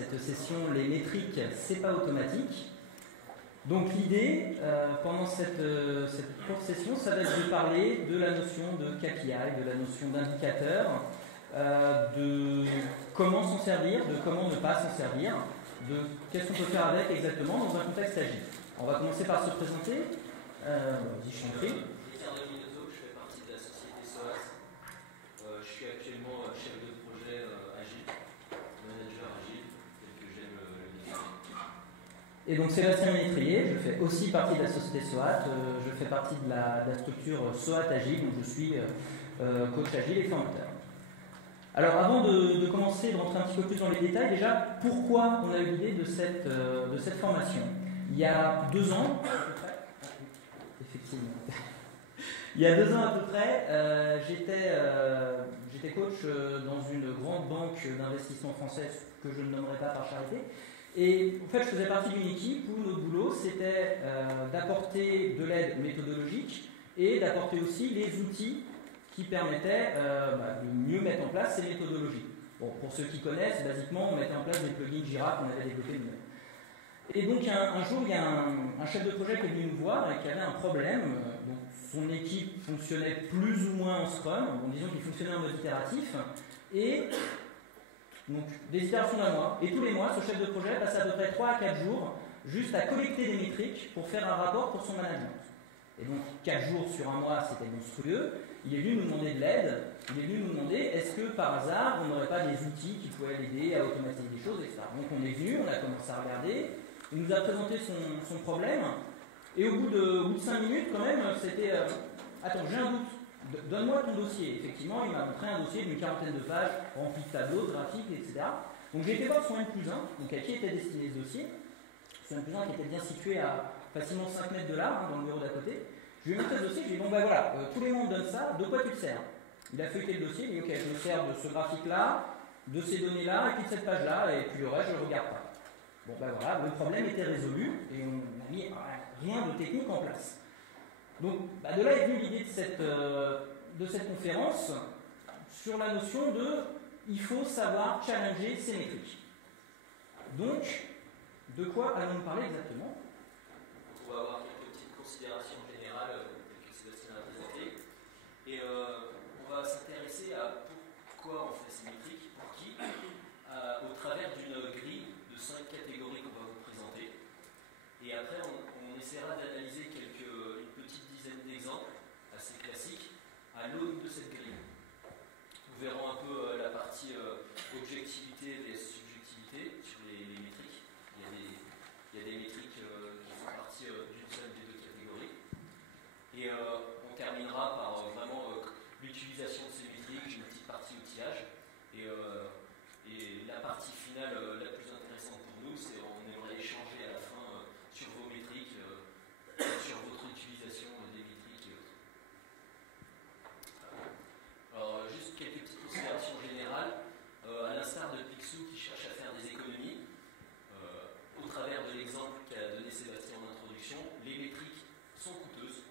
cette session, les métriques, c'est pas automatique. Donc l'idée, pendant cette courte session, ça va être de parler de la notion de KPI, de la notion d'indicateur, de comment s'en servir, de comment ne pas s'en servir, de qu'est-ce qu'on peut faire avec exactement dans un contexte agile. On va commencer par se présenter. Vas-y, je t'en prie. Je fais partie de la société SOAS. Je suis actuellement chef de projet agile, manager agile, tel que j'aime le définir. Et donc Sébastien Ménétrier, je fais aussi partie de la société SOAT, je fais partie de la structure SOAT Agile, donc je suis coach agile et formateur. Alors avant de commencer, de rentrer un petit peu plus dans les détails, déjà, pourquoi on a eu l'idée de cette formation? Il y a 2 ans, à peu près, effectivement, il y a 2 ans à peu près, j'étais coach dans une grande banque d'investissement française que je ne nommerai pas par charité. Et en fait, je faisais partie d'une équipe où notre boulot, c'était d'apporter de l'aide méthodologique et d'apporter aussi les outils qui permettaient de mieux mettre en place ces méthodologies. Bon, pour ceux qui connaissent, basiquement, on mettait en place des plugins Jira qu'on avait développés nous-mêmes. Et donc, un jour, il y a un chef de projet qui est venu nous voir et qui avait un problème. Donc, son équipe fonctionnait plus ou moins en Scrum, disons qu'il fonctionnait en mode itératif. Et donc, des itérations d'un mois. Et tous les mois, ce chef de projet passait à peu près 3 à 4 jours juste à collecter des métriques pour faire un rapport pour son management. Et donc, 4 jours sur un mois, c'était monstrueux. Il est venu nous demander de l'aide. Il est venu nous demander, est-ce que par hasard, on n'aurait pas des outils qui pouvaient l'aider à automatiser des choses, etc. Donc, on est venu, on a commencé à regarder. Il nous a présenté son problème. Et au bout de 5 minutes, quand même, c'était attends, j'ai un doute. Donne-moi ton dossier. Effectivement, il m'a montré un dossier d'une 40aine de pages, rempli de tableaux, de graphiques, etc. Donc j'ai été voir son N+1, donc à qui était destiné ce dossier. Son N+1 qui était bien situé à facilement 5 mètres de large, dans le bureau d'à côté. Je lui ai montré ce dossier, je lui ai dit, bon ben voilà, tous les mondes donnent ça, de quoi tu te sers? Il a feuilleté le dossier, il a dit, ok, je me sers de ce graphique-là, de ces données-là, et puis de cette page-là, et puis le reste, je ne le regarde pas. Bon ben voilà, le problème était résolu, et on n'a mis rien de technique en place. Donc, de là est venue l'idée de cette conférence sur la notion de il faut savoir challenger ses métriques. Donc, de quoi allons-nous parler exactement? On va avoir quelques petites considérations générales que Sébastien a présentées. Et on va s'intéresser à pourquoi on fait ces métriques, pour qui, au travers d'une grille de 5 catégories qu'on va vous présenter. Et après, on essaiera d'analyser une petite dizaine d'exemples assez classiques à l'aune de cette grille. Nous verrons un peu la partie objectivité et subjectivité sur les métriques. Il y a des métriques qui font partie d'une seule des 2 catégories. Et on terminera par vraiment l'utilisation de ces métriques, une petite partie outillage. Et la partie finale la plus intéressante pour nous, c'est on aimerait échanger à la fin sur vos métriques, sur votre utilisation des métriques et autres. Alors, juste quelques petites considérations générales. À l'instar de Picsou qui cherche à faire des économies, au travers de l'exemple qu'a donné Sébastien en introduction, les métriques sont coûteuses.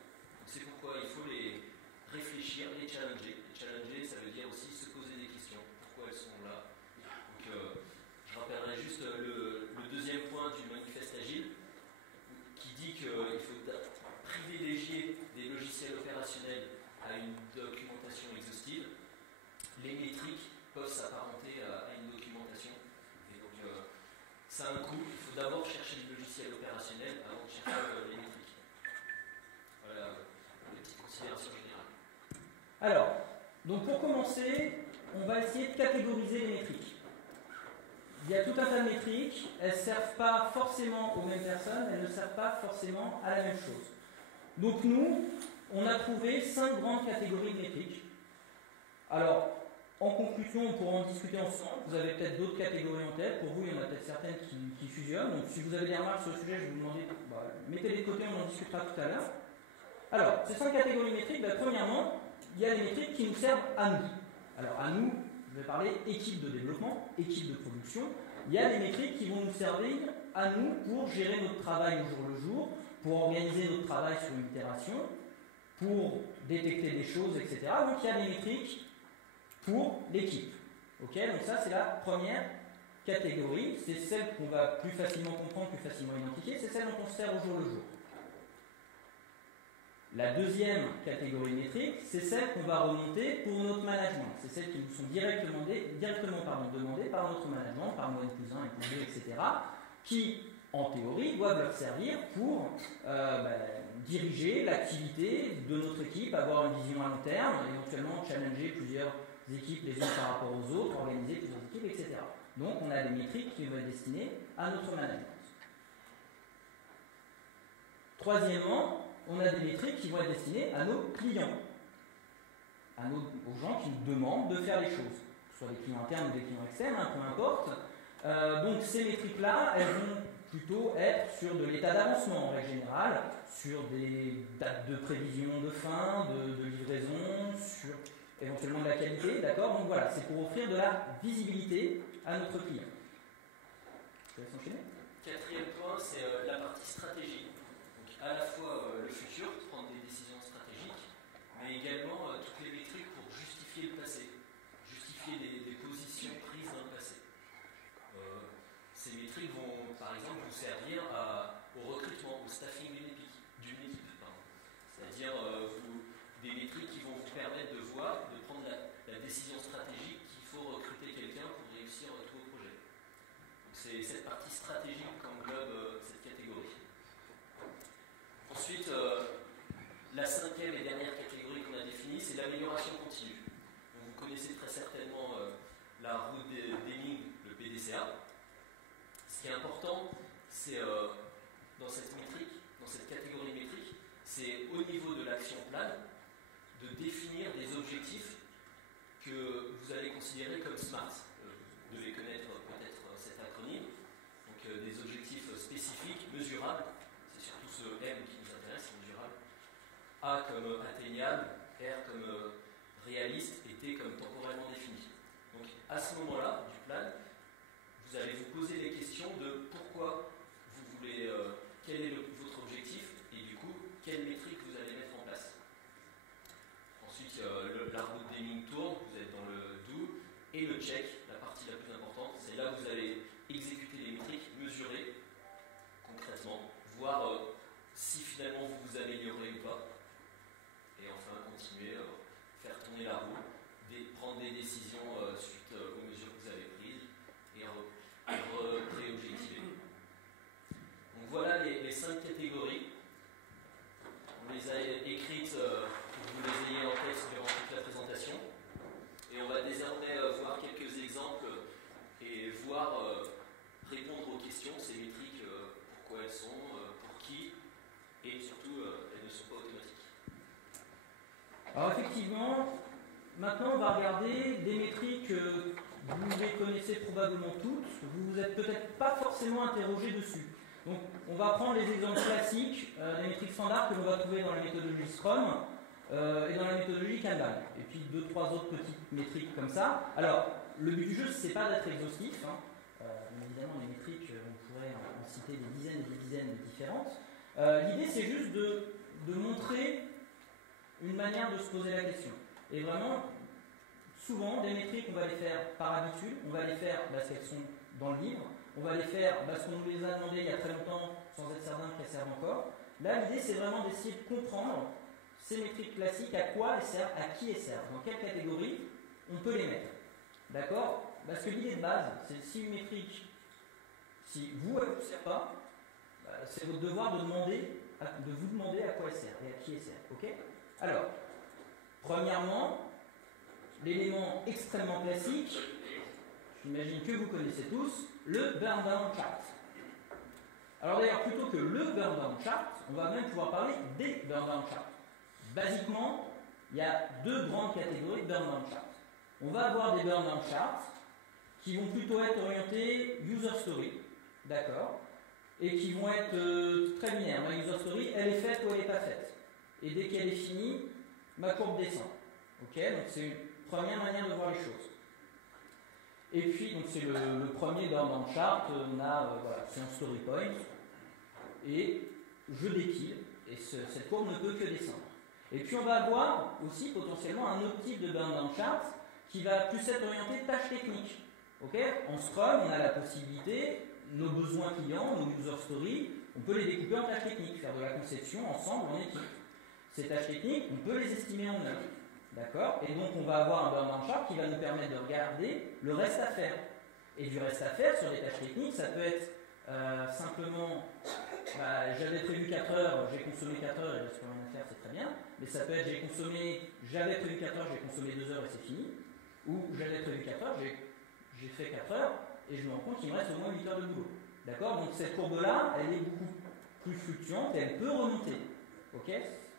C'est pourquoi il faut les réfléchir, les challenger. Les challenger, ça veut dire aussi se poser des questions. Pourquoi elles sont là? Donc, je rappellerai juste le deuxième point du manifeste agile qui dit qu'il faut privilégier des logiciels opérationnels à une documentation exhaustive. Les métriques peuvent s'apparenter à une documentation. Et donc, ça a un coût. Il faut d'abord chercher le logiciel opérationnel avant de chercher les métriques. Voilà les petites considérations générales. Alors, donc pour commencer, on va essayer de catégoriser les métriques. Il y a tout un tas de métriques, elles ne servent pas forcément aux mêmes personnes, elles ne servent pas forcément à la même chose. Donc nous, on a trouvé 5 grandes catégories de métriques. Alors, en conclusion, on pourra en discuter ensemble. Vous avez peut-être d'autres catégories en tête. Pour vous, il y en a peut-être certaines qui fusionnent. Donc si vous avez des remarques sur le sujet, je vais vous demander, mettez-les de côté, on en discutera tout à l'heure. Alors, ces 5 catégories métriques, premièrement, il y a des métriques qui nous servent à nous. Alors, à nous, je vais parler équipe de développement, équipe de production. Il y a des métriques qui vont nous servir à nous pour gérer notre travail au jour le jour, pour organiser notre travail sur une itération, pour détecter des choses, etc. Donc, il y a des métriques pour l'équipe. Ok, donc ça, c'est la première catégorie, c'est celle qu'on va plus facilement comprendre, plus facilement identifier, c'est celle dont on se sert au jour le jour. La deuxième catégorie métrique, c'est celle qu'on va remonter pour notre management. C'est celles qui nous sont directement demandées par notre management, par nos N+1, N+2, etc., qui, en théorie, doivent leur servir pour diriger l'activité de notre équipe, avoir une vision à long terme, éventuellement challenger plusieurs équipes les unes par rapport aux autres, organiser plusieurs équipes, etc. Donc, on a des métriques qui vont être destinées à notre management. Troisièmement, on a des métriques qui vont être destinées à nos clients, aux gens qui nous demandent de faire les choses, que ce soit des clients internes ou des clients externes, peu importe. Donc ces métriques-là, elles vont plutôt être sur de l'état d'avancement en règle générale, sur des dates de prévision de fin, de livraison, sur éventuellement de la qualité, d'accord? Donc voilà, c'est pour offrir de la visibilité à notre client. Je laisse enchaîner. Quatrième point, c'est la partie stratégie. Donc à la fois le futur, prendre des décisions stratégiques, mais également toutes les métriques pour justifier le passé, justifier des positions prises dans le passé. Ces métriques vont par exemple vous servir au recrutement, au staffing d'une équipe. C'est-à-dire des métriques qui vont vous permettre de voir, de prendre la décision stratégique qu'il faut recruter quelqu'un pour réussir tout vos projets. Donc c'est cette partie stratégique qu'englobe cette catégorie. Ensuite, la cinquième et dernière catégorie qu'on a définie, c'est l'amélioration continue. Donc, vous connaissez très certainement la route d'Hamming, le PDCA. Ce qui est important, c'est dans cette métrique, dans cette catégorie métrique, c'est au niveau de l'action plan de définir des objectifs que vous allez considérer comme SMART. Vous devez connaître peut-être cet acronyme. Donc des objectifs spécifiques, mesurables. C'est surtout ce M qui nous intéresse, mesurable. A comme atteignable, R comme réaliste et T comme temporellement défini. Donc à ce moment-là du plan, vous allez vous poser les questions de pourquoi vous voulez, quel est votre objectif et du coup, quelle métrique vous allez mettre en place. Ensuite, la route d'Hamming tourne, vous êtes dans le do, et le check, la partie la plus importante, c'est là où vous allez exécuter les métriques, mesurer concrètement, voir si finalement vous vous améliorez ou pas, et enfin continuer, faire tourner la roue, prendre des décisions suite aux mesures que vous avez prises, et réobjectiver. Donc voilà les 5 catégories. On les a écrites pour que vous les ayez en tête durant toute la présentation. Et on va désormais voir quelques exemples et répondre aux questions, ces métriques, pourquoi elles sont, pour qui, et surtout, elles ne sont pas automatiques. Alors effectivement, maintenant on va regarder des métriques que vous les connaissez probablement toutes, vous vous êtes peut-être pas forcément interrogé dessus. Donc on va prendre les exemples classiques, les métriques standards que l'on va trouver dans la méthodologie Scrum et dans la méthodologie Kanban. Et puis 2-3 autres petites métriques comme ça. Alors, le but du jeu, c'est pas d'être exhaustif. Évidemment, les métriques, on pourrait en citer des dizaines et des dizaines différentes. L'idée, c'est juste de montrer une manière de se poser la question. Et vraiment, souvent, des métriques, on va les faire par habitude, on va les faire parce qu'elles sont dans le livre, on va les faire parce qu'on nous les a demandées il y a très longtemps sans être certain qu'elles servent encore. Là, l'idée, c'est vraiment d'essayer de comprendre ces métriques classiques, à quoi elles servent, à qui elles servent, dans quelle catégorie on peut les mettre. D'accord? Parce que l'idée de base, c'est si une métrique, si vous, elle ne vous sert pas, c'est votre devoir de vous demander à quoi elle sert et à qui elle sert. Ok? Alors, premièrement, l'élément extrêmement classique, j'imagine que vous connaissez tous, le burn down chart. Alors d'ailleurs, plutôt que le burn down chart, on va même pouvoir parler des burn down charts. Basiquement, il y a 2 grandes catégories de burn down charts. On va avoir des burn down charts qui vont plutôt être orientés user story, d'accord, et qui vont être très binaires. Ma user story, elle est faite ou elle n'est pas faite. Et dès qu'elle est finie, ma courbe descend. Ok, donc c'est une première manière de voir les choses. Et puis, donc c'est le premier burn down chart, on a, voilà, c'est un story point, et je défile, et cette courbe ne peut que descendre. Et puis on va avoir aussi potentiellement un autre type de burn down chart qui va plus être orienté tâches techniques. Ok, Okay, en Scrum, on a la possibilité, nos besoins clients, nos user stories, on peut les découper en tâches techniques, faire de la conception ensemble en équipe. Ces tâches techniques, on peut les estimer en heures. D'accord? Et donc on va avoir un burn-down chart qui va nous permettre de regarder le reste à faire. Et du reste à faire sur les tâches techniques, ça peut être simplement, j'avais prévu 4 heures, j'ai consommé 4 heures, il reste rien à faire, c'est très bien. Mais ça peut être, j'avais prévu 4 heures, j'ai consommé 2 heures et c'est fini. Ou j'avais prévu 4 heures, j'ai fait 4 heures et je me rends compte qu'il me reste au moins 8 heures de boulot. D'accord? Donc cette courbe-là, elle est beaucoup plus fluctuante et elle peut remonter. Ok?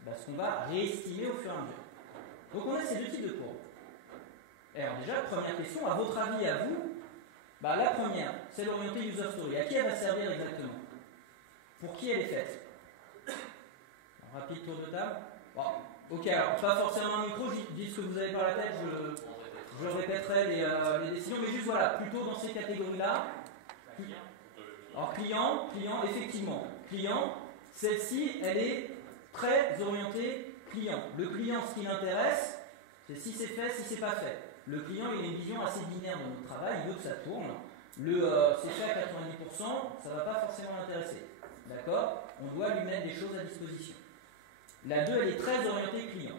Parce qu'on va réestimer au fur et à mesure. Donc on a ces deux types de courbes. Alors déjà, première question, à votre avis, à vous, la première, c'est l'orientée user story. À qui elle va servir exactement? Pour qui elle est faite? Un rapide tour de table. Bon, ok, alors pas forcément un micro, dis ce que vous avez par la tête, je répéterai les décisions, mais juste voilà, plutôt dans ces catégories-là. Alors client, effectivement. Client, celle-ci, elle est très orientée client. Le client, ce qui l'intéresse, c'est si c'est fait, si c'est pas fait. Le client, il a une vision assez binaire de notre travail, il veut que ça tourne. C'est fait à 90%, ça ne va pas forcément l'intéresser. D'accord? On doit lui mettre des choses à disposition. La 2, elle est très orientée client.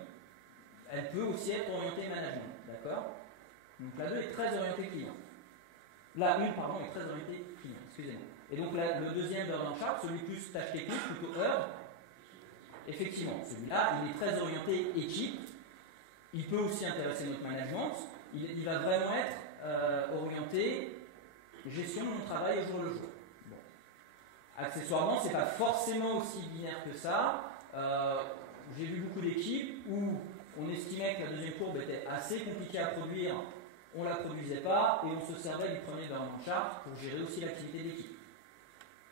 Elle peut aussi être orientée management. D'accord? Donc la 2 est très orientée client. La 1, pardon, est très orientée client. Excusez-moi. Et donc le deuxième burn-down chart, celui plus tâche technique, plutôt heure, effectivement, celui-là, il est très orienté équipe. Il peut aussi intéresser notre management. Il va vraiment être orienté gestion de mon travail au jour le jour. Bon. Accessoirement, ce n'est pas forcément aussi binaire que ça. J'ai vu beaucoup d'équipes où on estimait que la deuxième courbe était assez compliquée à produire, on ne la produisait pas et on se servait du premier burn-down chart pour gérer aussi l'activité d'équipe.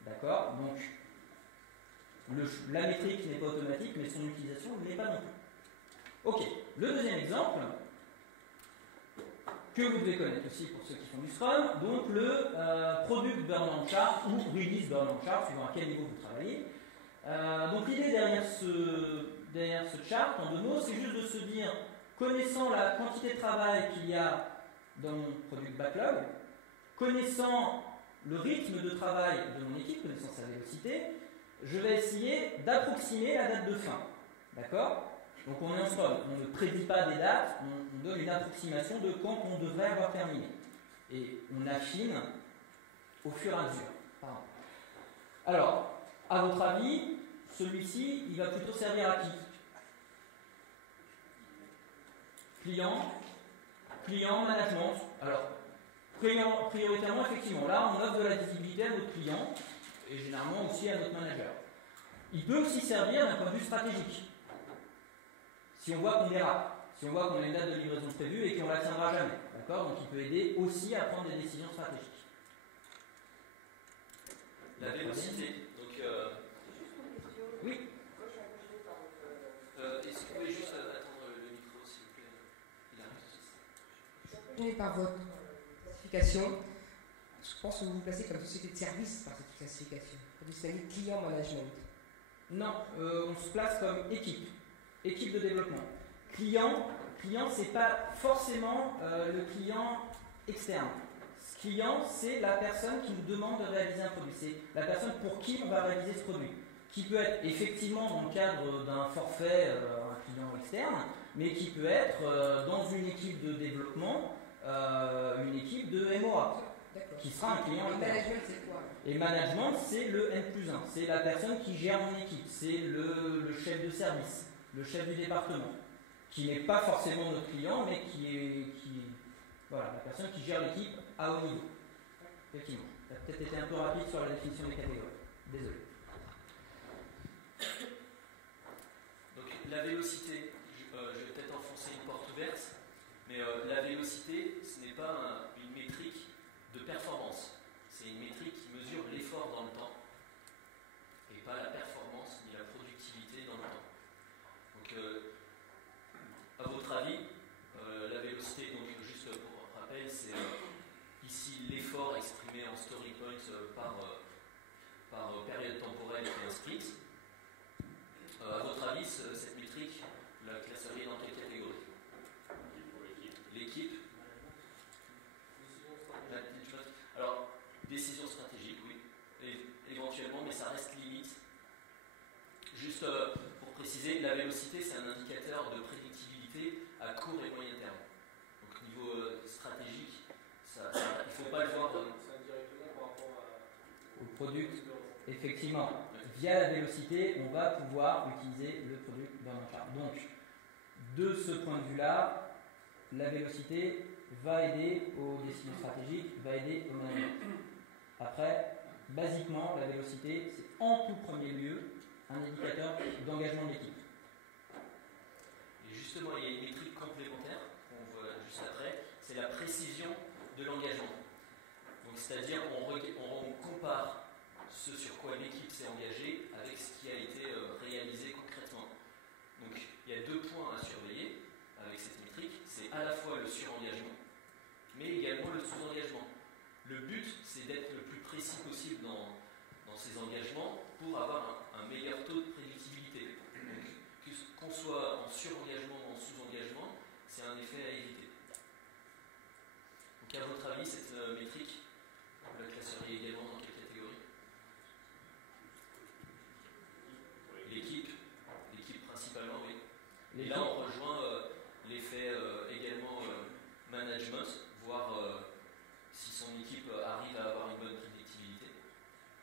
D'accord? Donc, la métrique n'est pas automatique, mais son utilisation ne l'est pas non plus. Ok, le deuxième exemple, que vous devez connaître aussi pour ceux qui font du Scrum, donc le Product Burn-down Chart ou Release Burn-down Chart, suivant à quel niveau vous travaillez. Donc l'idée derrière ce chart, en 2 mots, c'est juste de se dire, connaissant la quantité de travail qu'il y a dans mon Product Backlog, connaissant le rythme de travail de mon équipe, connaissant sa vélocité, je vais essayer d'approximer la date de fin. D'accord? Donc on est en Scrum, on ne prédit pas des dates, on donne une approximation de quand on devrait avoir terminé. Et on affine au fur et à mesure. Pardon. Alors, à votre avis, celui-ci, il va plutôt servir à qui? Client, management. Alors, prioritairement, effectivement, là, on offre de la visibilité à notre client et généralement aussi à notre manager. Il peut aussi servir d'un point de vue stratégique. Si on voit qu'on dérape, si on voit qu'on a une date de livraison prévue et qu'on ne l'atteindra jamais. D'accord? Donc il peut aider aussi à prendre des décisions stratégiques. La vélocité. Donc, oui. Est-ce que vous pouvez juste attendre le micro, s'il vous plaît? Il arrive. Je suis par votre classification. Je pense que vous vous placez comme société de service par cette classification. Vous distinguez client management. Non, on se place comme équipe de développement. Client, c'est pas forcément le client externe. Ce client, c'est la personne qui nous demande de réaliser un produit. C'est la personne pour qui on va réaliser ce produit. Qui peut être effectivement dans le cadre d'un forfait un client externe, mais qui peut être dans une équipe de développement, une équipe de MOA, qui sera un client externe. Management, c'est quoi? Et management, c'est le N+1. C'est la personne qui gère mon équipe. C'est le chef de service, le chef du département, qui n'est pas forcément notre client, mais voilà, la personne qui gère l'équipe à haut niveau. Effectivement. Ça a peut-être été un peu rapide sur la définition des catégories. Désolé. Donc la vélocité, je vais peut-être enfoncer une porte ouverte, mais la vélocité, ce n'est pas une métrique de performance. C'est une métrique qui mesure l'effort dans le temps, et pas la performance ni la productivité dans le temps. Donc, à votre avis, la vélocité, donc juste pour rappel, c'est ici l'effort exprimé en story points par période temporelle et un sprint. À votre avis, cette métrique, vous la classeriez dans quelle catégorie? L'équipe. La vélocité, c'est un indicateur de prédictibilité à court et moyen terme. Donc niveau stratégique, il ne faut pas le voir. C'est indirectement par rapport au product. Effectivement, via la vélocité, on va pouvoir utiliser le product dans notre chart. Donc, de ce point de vue-là, la vélocité va aider aux décisions stratégiques, va aider au management. Après, basiquement, la vélocité, c'est en tout premier lieu un indicateur d'engagement de l'équipe. Et justement, il y a une métrique complémentaire qu'on voit juste après, c'est la précision de l'engagement. Donc, c'est-à-dire on compare ce sur quoi l'équipe s'est engagée avec ce qui a été réalisé concrètement. Donc, il y a 2 points à surveiller avec cette métrique, c'est à la fois le surengagement, mais également le sous-engagement. Le but, c'est d'être le plus précis possible dans ces engagements pour avoir un meilleur taux de prédictibilité. Donc, qu'on soit en surengagement ou en sous-engagement, c'est un effet à éviter. Donc, à votre avis, cette métrique, vous la classeriez également dans quelle catégorie? L'équipe principalement, oui. Et là, on rejoint l'effet également management, voir si son équipe arrive à avoir une bonne prédictibilité.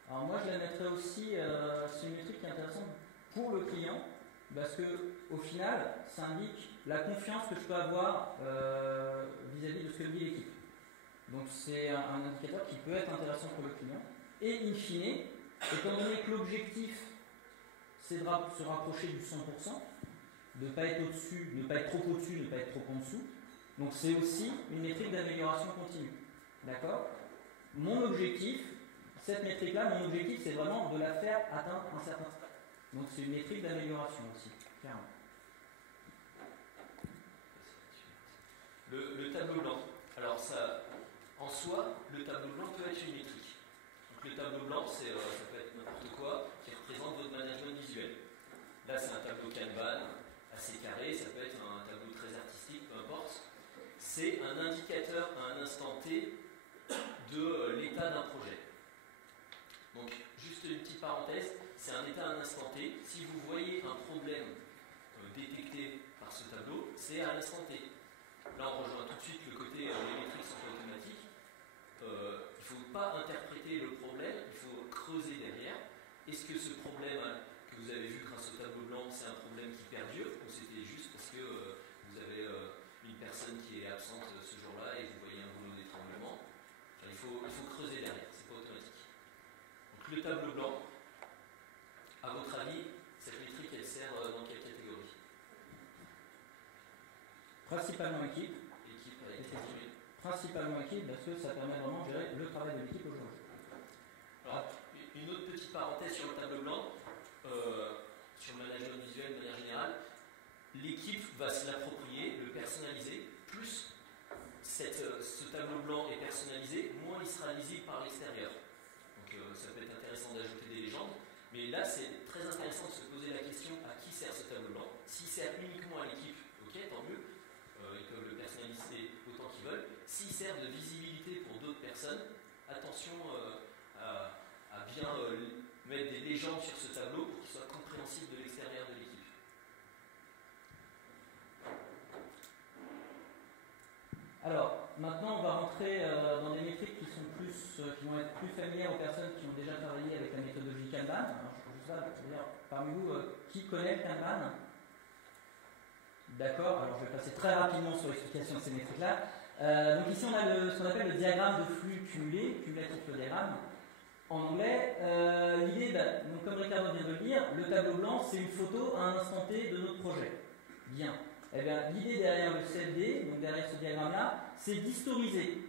Alors moi, je la mettrais aussi, c'est une métrique qui est intéressante pour le client, parce qu'au final, ça indique la confiance que je peux avoir vis-à-vis de ce que dit l'équipe. Donc c'est un indicateur qui peut être intéressant pour le client. Et in fine, étant donné que l'objectif, c'est de se rapprocher du 100%, de ne pas être au-dessus, ne pas être trop au-dessus, ne pas être trop en dessous. Donc c'est aussi une métrique d'amélioration continue. D'accord? Mon objectif, cette métrique-là, mon objectif, c'est vraiment de la faire atteindre un certain stade. Donc c'est une métrique d'amélioration aussi, clairement. Le tableau blanc. Alors ça, en soi, le tableau blanc peut être une métrique. Donc le tableau blanc, ça peut être n'importe quoi qui représente votre management visuel. Là, c'est un tableau Kanban assez carré, ça peut être un tableau très artistique, peu importe. C'est un indicateur à un instant T de l'état d'un projet. Donc, juste une petite parenthèse, c'est un état à un instant T. Si vous voyez un problème détecté par ce tableau, c'est à l'instant T. Là, on rejoint tout de suite le côté les métriques sont automatiques. Il ne faut pas interpréter le problème, il faut creuser derrière. Est-ce que ce problème que vous avez vu grâce au tableau blanc, c'est un problème qui perdure, ou c'était juste parce que vous avez une personne qui est absente ce jour-là et vous voyez un rouleau d'étranglement? Enfin, il faut creuser derrière, c'est pas automatique. Donc le tableau blanc, à votre avis, cette métrique, elle sert dans quelle catégorie? Principalement équipe. Équipe avec équipe. Principalement équipe, parce que ça permet vraiment de gérer le travail de l'équipe aujourd'hui. Alors, une autre petite parenthèse sur le tableau blanc, sur le management visuel de manière générale, l'équipe va se l'approprier, le personnaliser, plus ce tableau blanc est personnalisé, moins il sera lisible par l'extérieur. Donc ça peut être intéressant d'ajouter des légendes, mais là c'est très intéressant de se poser la question à qui sert ce tableau blanc. S'il sert uniquement à l'équipe, ok, tant mieux, ils peuvent le personnaliser autant qu'ils veulent. S'il sert de visibilité pour d'autres personnes, attention à bien mettre des légendes sur ce tableau pour qu'il soit compréhensible de l'extérieur de l'équipe. Alors, maintenant on va rentrer dans des métriques qui vont être plus familières aux personnes qui ont déjà travaillé avec la méthodologie Kanban. Alors, je sais pas, parmi vous, qui connaît le Kanban? D'accord, alors je vais passer très rapidement sur l'explication de ces métriques-là. Donc ici on a ce qu'on appelle le diagramme de flux cumulé, cumulatif le diagramme. En anglais, l'idée, donc comme Ricardo vient de le dire, le tableau blanc c'est une photo à un instant T de notre projet. Bien. Eh bien, l'idée derrière le CFD, donc derrière ce diagramme-là, c'est d'historiser.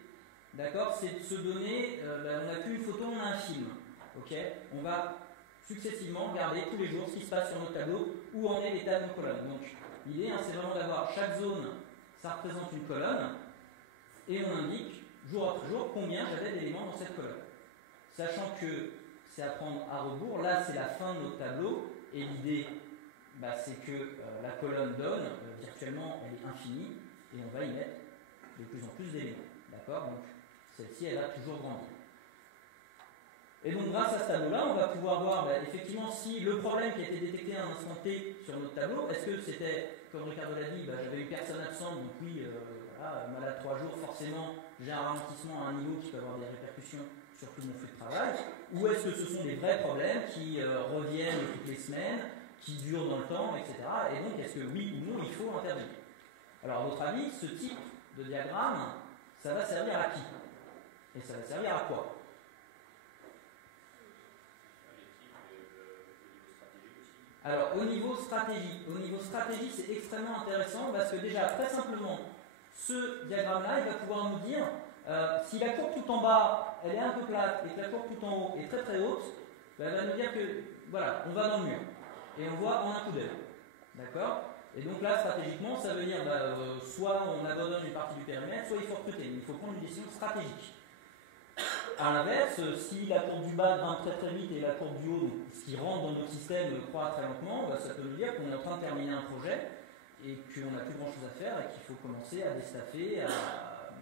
D'accord? C'est de se donner, on n'a plus une photo, on a un film. Ok? On va successivement regarder tous les jours ce qui se passe sur notre tableau, où en est l'état de nos colonnes. Donc, l'idée, c'est vraiment d'avoir chaque zone, ça représente une colonne, et on indique jour après jour combien j'avais d'éléments dans cette colonne. Sachant que c'est à prendre à rebours, là c'est la fin de notre tableau, et l'idée, c'est que la colonne donne, virtuellement elle est infinie, et on va y mettre de plus en plus d'éléments. D'accord? Donc celle-ci, elle va toujours grandir. Et donc grâce à ce tableau-là, on va pouvoir voir effectivement si le problème qui a été détecté à un instant T sur notre tableau, est-ce que c'était, comme Ricardo l'a dit, j'avais une personne absente, donc oui, voilà, malade 3 jours, forcément j'ai un ralentissement à un niveau qui peut avoir des répercussions sur tout mon flux de travail, ou est-ce que ce sont des vrais problèmes qui reviennent toutes les semaines, qui durent dans le temps, etc. Et donc est-ce que oui ou non il faut intervenir. Alors à votre avis, ce type de diagramme, ça va servir à qui? Et ça va servir à quoi? Alors, au niveau stratégie, c'est extrêmement intéressant parce que déjà, très simplement, ce diagramme-là, il va pouvoir nous dire si la courbe tout en bas, elle est un peu plate et que la courbe tout en haut est très très haute, elle va nous dire que, voilà, on va dans le mur. Et on voit en un coup d'œil. D'accord? Et donc là, stratégiquement, ça veut dire soit on abandonne une partie du périmètre, soit il faut recruter. Mais il faut prendre une décision stratégique. A l'inverse, si la courbe du bas grimpe très très vite et la courbe du haut, donc, ce qui rentre dans notre système, croît très lentement, ça peut nous dire qu'on est en train de terminer un projet et qu'on n'a plus grand chose à faire et qu'il faut commencer à déstaffer, à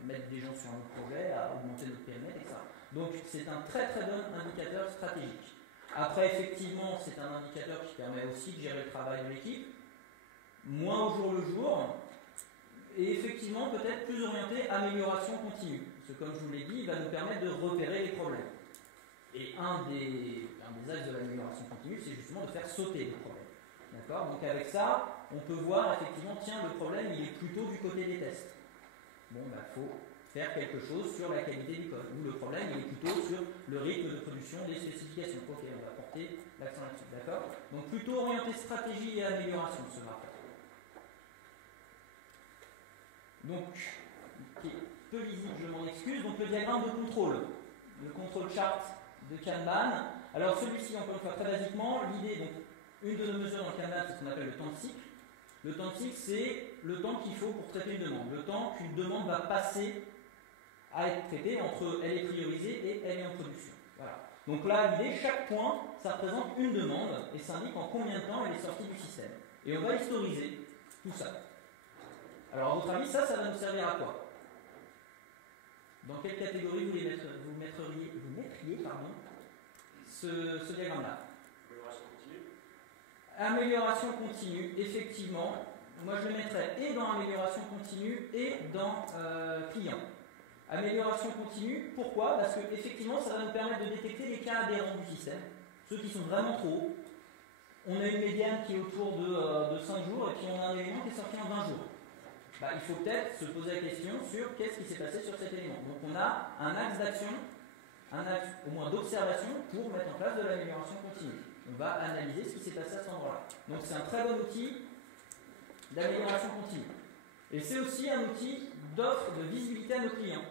mettre des gens sur un autre projet, à augmenter notre périmètre, etc. Donc c'est un très très bon indicateur stratégique. Après, effectivement, c'est un indicateur qui permet aussi de gérer le travail de l'équipe, moins au jour le jour, et effectivement peut-être plus orienté amélioration continue. Parce que comme je vous l'ai dit, il va nous permettre de repérer les problèmes. Et un des axes de l'amélioration continue, c'est justement de faire sauter les problèmes. D'accord? Donc avec ça, on peut voir effectivement, tiens, le problème, il est plutôt du côté des tests. Bon, faut faire quelque chose sur la qualité du code. Ou le problème, il est plutôt sur le rythme de production des spécifications. Ok, on va porter l'accent là-dessus. D'accord? Donc plutôt orienté stratégie et amélioration, ce graphe. Donc, qui est peu lisible, je m'en excuse. Donc le diagramme de contrôle, le contrôle chart de Kanban. Alors celui-ci, encore une fois, très basiquement, l'idée, donc une de nos mesures dans le Kanban, c'est ce qu'on appelle le temps de cycle. Le temps de cycle, c'est le temps qu'il faut pour traiter une demande. Le temps qu'une demande va passer à être traitée entre elle est priorisée et elle est en production. Voilà. Donc là, l'idée, chaque point, ça représente une demande et ça indique en combien de temps elle est sortie du système. Et on va historiser tout ça. Alors, à votre avis, ça va nous servir à quoi? Dans quelle catégorie vous mettriez ce diagramme-là? Amélioration continue. Amélioration continue, effectivement. Moi, je le mettrais et dans amélioration continue et dans client. Amélioration continue, pourquoi? Parce que effectivement, ça va nous permettre de détecter les cas aberrants du système, ceux qui sont vraiment trop hauts. On a une médiane qui est autour de 5 jours et puis on a un élément qui est sorti en 20 jours. Il faut peut-être se poser la question sur qu'est-ce qui s'est passé sur cet élément. Donc on a un axe d'action, un axe au moins d'observation pour mettre en place de l'amélioration continue. On va analyser ce qui s'est passé à cet endroit-là. Donc c'est un très bon outil d'amélioration continue. Et c'est aussi un outil d'offre de visibilité à nos clients.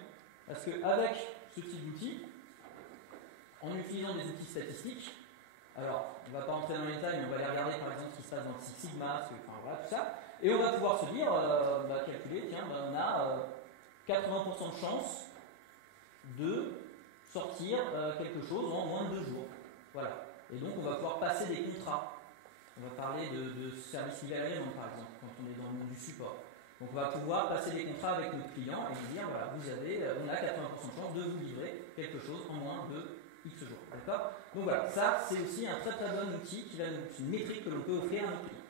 Parce qu'avec ce type d'outil, en utilisant des outils statistiques, alors on ne va pas entrer dans les détails, mais on va aller regarder par exemple ce qui se passe dans le Six Sigma, voilà, tout ça. Et on va pouvoir se dire, calculer, tiens, on a 80% de chance de sortir quelque chose en moins de 2 jours. Voilà. Et donc on va pouvoir passer des contrats. On va parler de service level agreement par exemple, quand on est dans le monde du support. Donc on va pouvoir passer des contrats avec notre client et lui dire, voilà, on a 80% de chance de vous livrer quelque chose en moins de X jours. D'accord? Donc voilà, ça c'est aussi un très très bon outil qui va une métrique que l'on peut offrir à nos clients.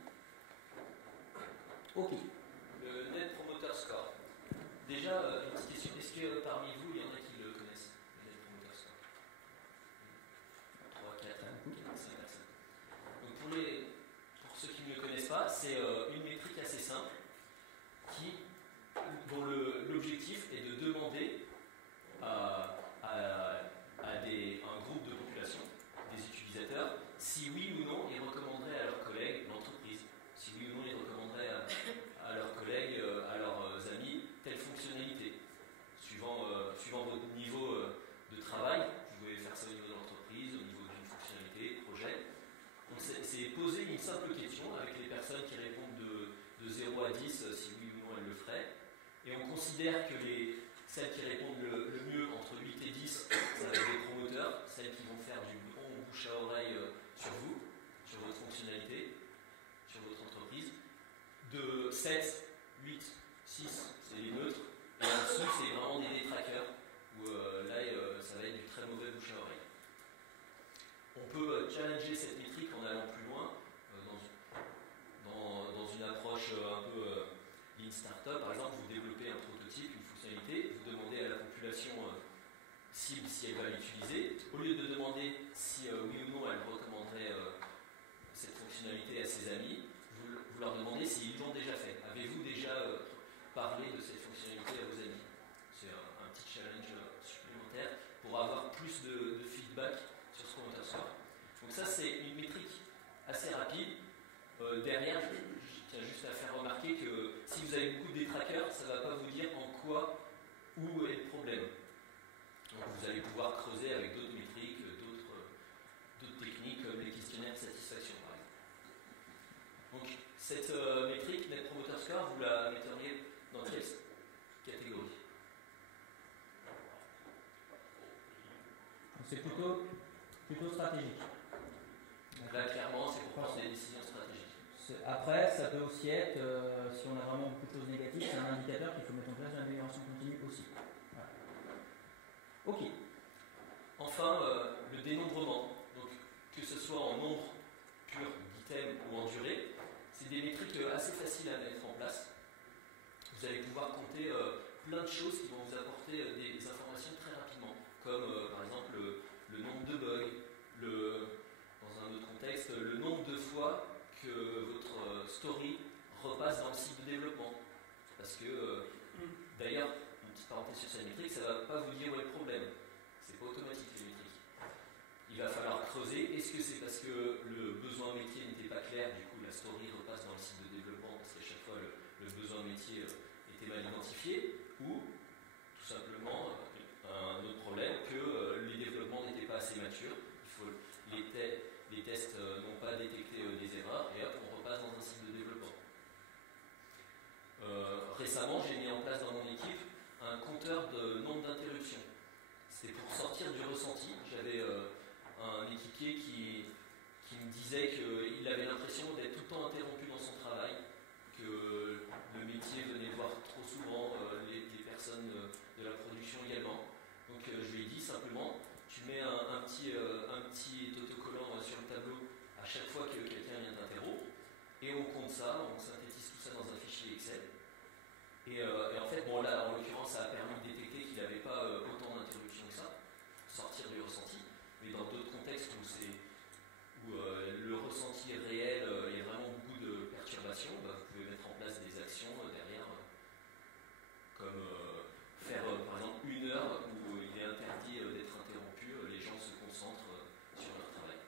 Ok. Le Net Promoter Score. Déjà, une petite question. Est-ce que parmi vous, il y en a qui le connaissent, le Net Promoter Score? 3, 4, 5 personnes. Donc pour ceux qui ne le connaissent pas, c'est une métrique assez simple dont l'objectif est de demander à un groupe de population, des utilisateurs, si oui ou non ils recommanderaient à leurs collègues l'entreprise, si oui ou non ils recommanderaient à leurs collègues, à leurs amis, telle fonctionnalité. Suivant votre niveau de travail, vous pouvez faire ça au niveau de l'entreprise, au niveau d'une fonctionnalité, projet. Donc c'est poser une simple question avec les personnes qui répondent de 0 à 10, si oui ou non elles le feraient. Et on considère que celles qui répondent le mieux entre 8 et 10, ça va être des promoteurs, celles qui vont faire du bon bouche à oreille sur vous, sur votre fonctionnalité, sur votre entreprise. De 7, 8, 6, c'est les neutres. Et en dessous, c'est vraiment des détraqueurs, où là, ça va être du très mauvais bouche à oreille. cible si elle va l'utiliser. Au lieu de demander si oui ou non elle recommanderait cette fonctionnalité à ses amis, vous leur demandez s'ils l'ont déjà fait. Avez-vous déjà parlé de cette fonctionnalité à vos amis? C'est un petit challenge supplémentaire pour avoir plus de feedback sur ce commentaire score. Donc ça c'est une métrique assez rapide. Derrière, je tiens juste à faire remarquer que si vous avez beaucoup de détraqueurs, ça ne va pas vous dire en quoi, où est le problème. Donc vous allez pouvoir creuser avec d'autres métriques, d'autres techniques comme les questionnaires de satisfaction par exemple. Donc cette métrique Net Promoter Score, vous la metteriez dans quelle catégorie? C'est plutôt stratégique. Là clairement c'est pour prendre des décisions stratégiques. Après, ça peut aussi être, si on a vraiment beaucoup de choses négatives, c'est un indicateur qu'il faut mettre en place dans l'amélioration continue aussi. Voilà. Ok. Enfin, le dénombrement, donc que ce soit en nombre pur d'items ou en durée, c'est des métriques assez faciles à mettre en place. Vous allez pouvoir compter plein de choses qui vont vous apporter des informations très rapidement, comme par exemple le nombre de bugs, dans un autre contexte, le nombre de fois que votre story repasse dans le cycle de développement. Parce que, d'ailleurs, une petite parenthèse sur cette métrique, ça ne va pas vous dire où est le problème. C'est pas automatique les métriques. Il va falloir creuser. Est-ce que c'est parce que le besoin métier n'était pas clair, du coup la story repasse dans le cycle de développement parce qu'à chaque fois le besoin métier était mal identifié, ou tout simplement un autre problème que les développements n'étaient pas assez matures. Les tests n'ont pas détecté des erreurs et hop, on repasse dans un cycle de développement. Récemment, j'ai mis en place dans mon équipe un compteur de nombre d'interruptions. C'était pour sortir du ressenti. J'avais un équipier qui me disait qu'il avait l'impression d'être tout le temps interrompu dans son travail, que le métier venait le voir trop souvent, les personnes de la production également. Donc je lui ai dit simplement, tu mets un petit autocollant sur le tableau à chaque fois que quelqu'un vient t'interrompre, et on compte ça, on synthétise tout ça dans un fichier Excel. Et en fait, bon là, en l'occurrence, ça a permis de détecter qu'il n'avait pas autant d'interruptions que ça, sortir du ressenti, mais dans d'autres contextes où le ressenti réel et vraiment beaucoup de perturbations, vous pouvez mettre en place des actions derrière, comme faire par exemple 1 heure où il est interdit d'être interrompu, les gens se concentrent sur leur travail.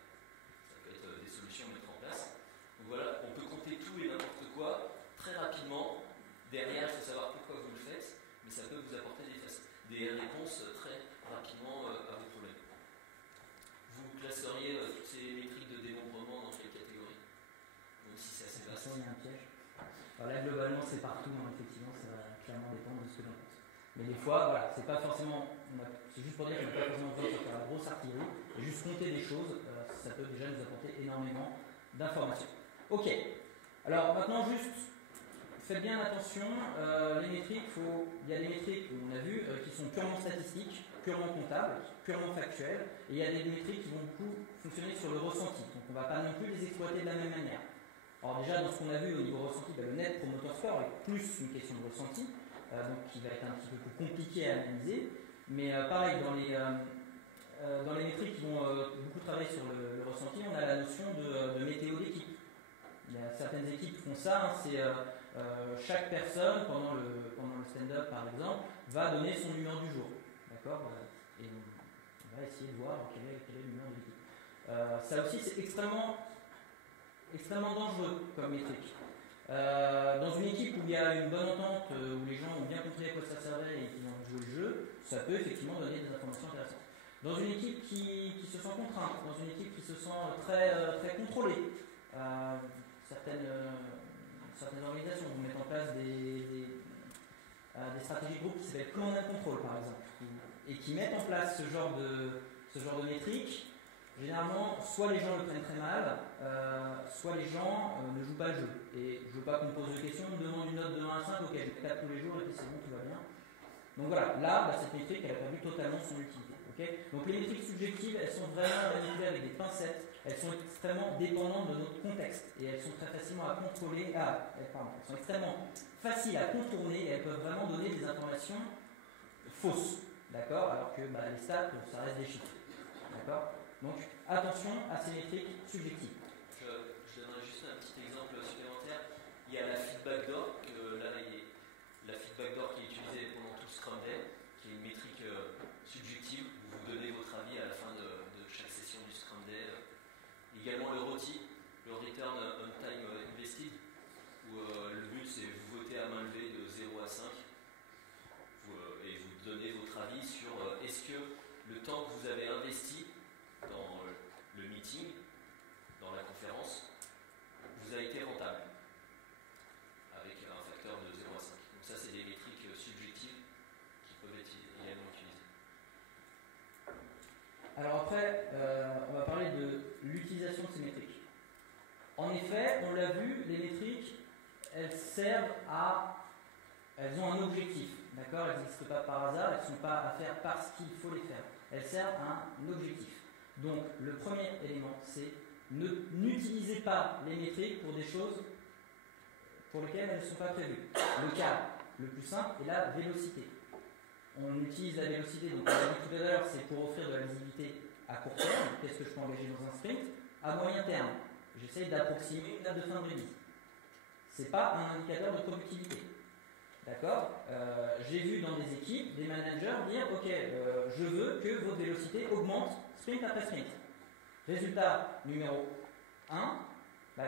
Ça peut être des solutions à mettre en place. Donc voilà, on peut compter tout et n'importe quoi très rapidement. Derrière, il faut savoir pourquoi vous le faites, mais ça peut vous apporter des réponses très rapidement à vos problèmes. Vous classeriez toutes ces métriques de dénombrement dans quelle catégorie? Même si c'est assez vaste. Il y a un piège. Alors là, globalement, c'est partout, hein, effectivement, ça va clairement dépendre de ce que l'on pense. Mais des fois, voilà, c'est pas forcément. C'est juste pour dire qu'on n'a pas forcément besoin de faire la grosse artillerie, et juste compter des choses, ça peut déjà nous apporter énormément d'informations. Ok. Alors maintenant, juste. Faites bien attention, les métriques, il y a des métriques, on a vu, qui sont purement statistiques, purement comptables, purement factuelles, et il y a des métriques qui vont beaucoup fonctionner sur le ressenti. Donc on ne va pas non plus les exploiter de la même manière. Alors déjà, dans ce qu'on a vu au niveau ressenti, le Net Promoter Score est plus une question de ressenti, donc qui va être un petit peu plus compliqué à analyser. Mais pareil, dans les métriques qui vont beaucoup travailler sur le ressenti, on a la notion de météo d'équipe. Il y a certaines équipes qui font ça, hein, c'est chaque personne, pendant le stand-up par exemple, va donner son humeur du jour. D'accord? Et on va essayer de voir quelle est l'humeur de l'équipe. Ça aussi, c'est extrêmement dangereux comme métrique. Dans une équipe où il y a une bonne entente, où les gens ont bien compris à quoi ça servait et qu'ils ont joué le jeu, ça peut effectivement donner des informations intéressantes. Dans une équipe qui se sent contrainte, dans une équipe qui se sent très contrôlée, certaines organisations vont mettre en place des stratégies de groupe qui s'appellent command and control par exemple, et qui mettent en place ce genre de métriques. Généralement, soit les gens le prennent très mal, soit les gens ne jouent pas le jeu. Et je ne veux pas qu'on me pose de questions, on me demande une note de 1 à 5, ok, je tape tous les jours et puis c'est bon, tout va bien. Donc voilà, là, cette métrique, elle a perdu totalement son utilité. Okay, donc les métriques subjectives, elles sont vraiment manipulées avec des pincettes, elles sont extrêmement dépendantes de notre contexte et elles sont très facilement à contrôler, elles sont extrêmement faciles à contourner et elles peuvent vraiment donner des informations fausses. d'accord, alors que les stats, ça reste des chiffres. D'accord. Donc attention à ces métriques subjectives. Je donnerai juste un petit exemple supplémentaire. Il y a la feedback door, la feedback door qui est utilisée pendant tout Scrum Day, qui est une métrique subjective où vous donnez votre avis à la fin de chaque session du Scrum Day. Également le ROTI, le Return on Time Invested, où le but c'est vous votez à main levée de 0 à 5 et vous donnez votre avis sur est-ce que le temps que vous avez investi dans le meeting, dans la conférence, vous a été rentable, avec un facteur de 0 à 5. Donc ça, c'est des métriques subjectives qui peuvent être également utilisées. Alors après, on va parler de l'utilisation de ces métriques. En effet, on l'a vu, les métriques, elles ont un objectif, d'accord? Elles n'existent pas par hasard, elles ne sont pas à faire parce qu'il faut les faire. Elles servent à un objectif. Donc, le premier élément, c'est n'utilisez pas les métriques pour des choses pour lesquelles elles ne sont pas prévues. Le cas le plus simple est la vélocité. On utilise la vélocité, donc on l'a dit tout à l'heure, c'est pour offrir de la visibilité à court terme. Qu'est-ce que je peux engager dans un sprint? À moyen terme, j'essaie d'approximer une date de fin de release. Ce n'est pas un indicateur de productivité. D'accord. J'ai vu dans des équipes des managers dire ok, je veux que votre vélocité augmente sprint après sprint. Résultat numéro 1,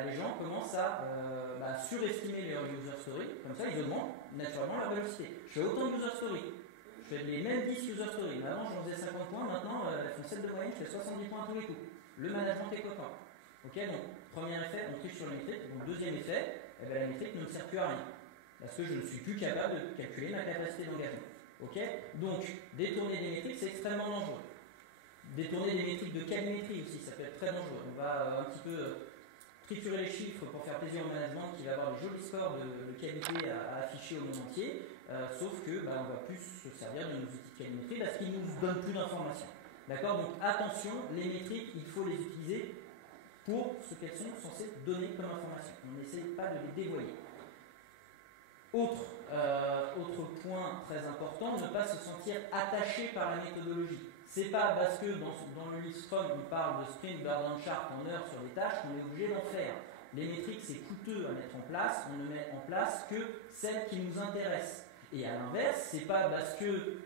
les gens commencent à surestimer leur user story, comme ça ils augmentent naturellement leur vélocité. Je fais autant de user story, je fais les mêmes 10 user story. Avant j'en faisais 50 points, maintenant elles font 7 de moyenne, je fais 70 points à tous les coups. Le management est content. Ok, donc premier effet, on triche sur la métrique. Donc deuxième effet, la métrique ne me sert plus à rien. Parce que je ne suis plus capable de calculer ma capacité d'engagement. Ok, donc détourner des métriques, c'est extrêmement dangereux. Détourner des métriques de calimétrie aussi, ça peut être très dangereux. On va un petit peu triturer les chiffres pour faire plaisir au management qui va avoir des jolis scores de qualité à afficher au monde entier, sauf que on va plus se servir de nos outils de calimétrie parce qu'ils ne nous donnent plus d'informations. D'accord. Donc attention, les métriques, il faut les utiliser pour ce qu'elles sont censées donner comme information. On n'essaye pas de les dévoyer. Autre point très important, ne pas se sentir attaché par la méthodologie. C'est pas parce que dans le livre Scrum on parle de sprint, burn chart en heures sur les tâches qu'on est obligé d'en faire. Les métriques c'est coûteux à mettre en place, on ne met en place que celles qui nous intéressent. Et à l'inverse, c'est pas parce que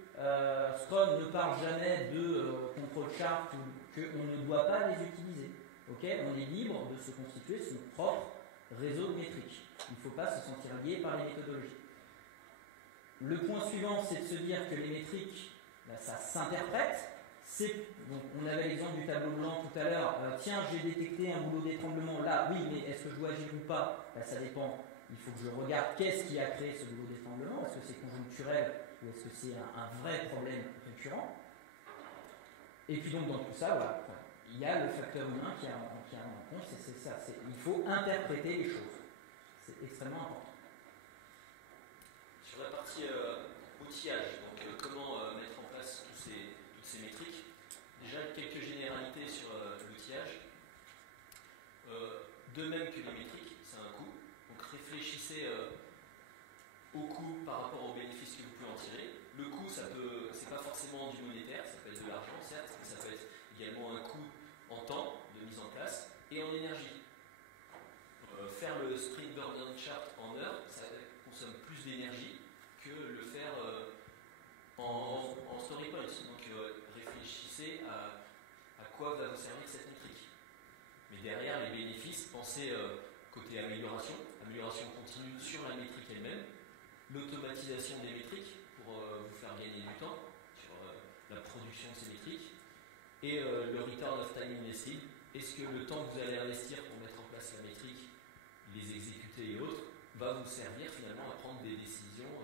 Scrum ne parle jamais de control chart qu'on ne doit pas les utiliser. Okay, on est libre de se constituer son propre réseau de métriques. Il ne faut pas se sentir lié par les méthodologies. Le point suivant, c'est de se dire que les métriques, ça s'interprète. Donc, on avait l'exemple du tableau blanc tout à l'heure. Tiens, j'ai détecté un goulot d'étranglement là, oui, mais est-ce que je dois agir ou pas? Ça dépend. Il faut que je regarde qu'est-ce qui a créé ce goulot d'étranglement. Est-ce que c'est conjoncturel ou est-ce que c'est un vrai problème récurrent? Et puis donc, dans tout ça, voilà, il y a le facteur humain qui a en compte, c'est ça. Il faut interpréter les choses. C'est extrêmement important. Sur la partie outillage, donc comment mettre en place toutes ces métriques, déjà quelques généralités sur l'outillage. De même que les métriques, c'est un coût. Donc réfléchissez au coût par rapport aux bénéfices que vous pouvez en tirer. Le coût, c'est pas forcément du monétaire, ça peut être de l'argent certes, mais ça peut être également un coût en temps de mise en place et en énergie. Faire le sprint burn chart en heure, ça consomme plus d'énergie que le faire en story points. Donc réfléchissez à quoi va vous servir cette métrique. Mais derrière les bénéfices, pensez côté amélioration continue sur la métrique elle-même, l'automatisation des métriques pour vous faire gagner du temps sur la production de ces métriques, et le return of time invested. Est-ce que le temps que vous allez investir pour mettre en place la métrique, les exécuter et autres, va vous servir finalement à prendre des décisions,